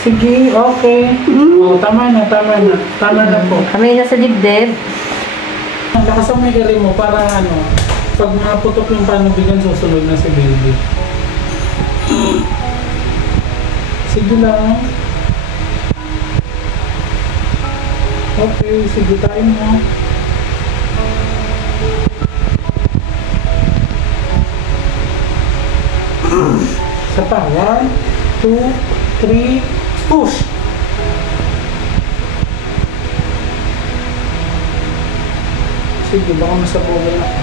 Sige, okay. Oh, tama na, tama na. Tama na po. Kami na sa dibdib. Lakas ang may mo para ano, pag maputok yung panubigan, susunod na si baby. Sige lang. Okay, sige tayo mo. Isa pa. 1, 2, 3, push! Sige, baka masabugan ako.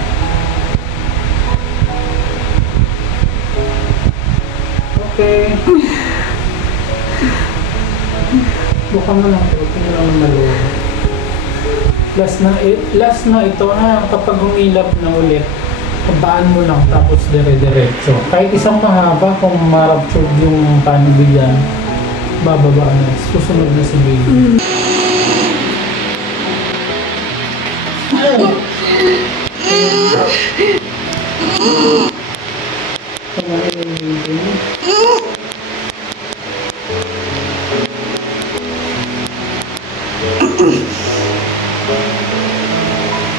Okay. Buka mo lang ito. Tingnan lang maluwa. Last na ito ha. Kapag humilap na ulit, kabaan mo lang tapos dire-diretso. Kahit isang mahaba kung ma-rupture yung panubigan, bababa na. Susunod na si baby.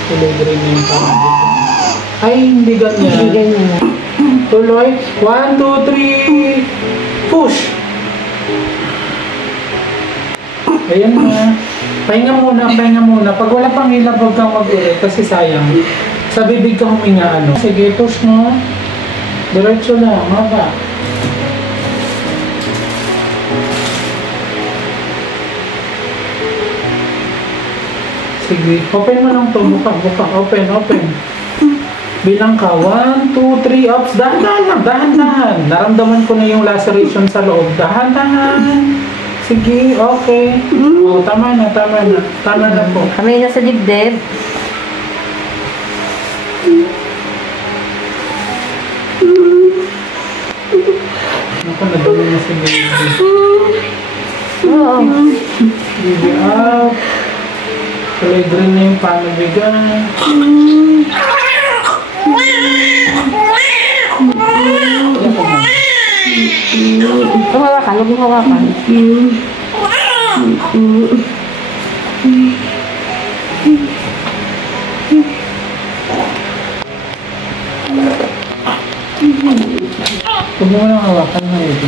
Tuloy rin yung panubigan. Ay, hindi ganyan. Hindi ganyan. Tuloy. 1, 2, 3. Push! Ayan na. Pahinga muna, pahinga muna. Pag wala pang hilap, huwag kang mag-ulit kasi sayang. Sa bibig ka huminga, ano. Sige, push mo. Diretso lang, maba. Sige, open mo lang to. Buka. Open. Bilang ka. 1, 2, 3, ups. Dahan-dahan. Naramdaman ko na yung laceration sa loob. Dahan-dahan. Sige, okay. Oh, tama na. Tama na po. Kami na sa dibdib. Naku, nadali na si baby. Oo. Baby up. Tuloy green na yung panubigan. Huwag mo hawakan. Huwag mo nang hawakan na ito.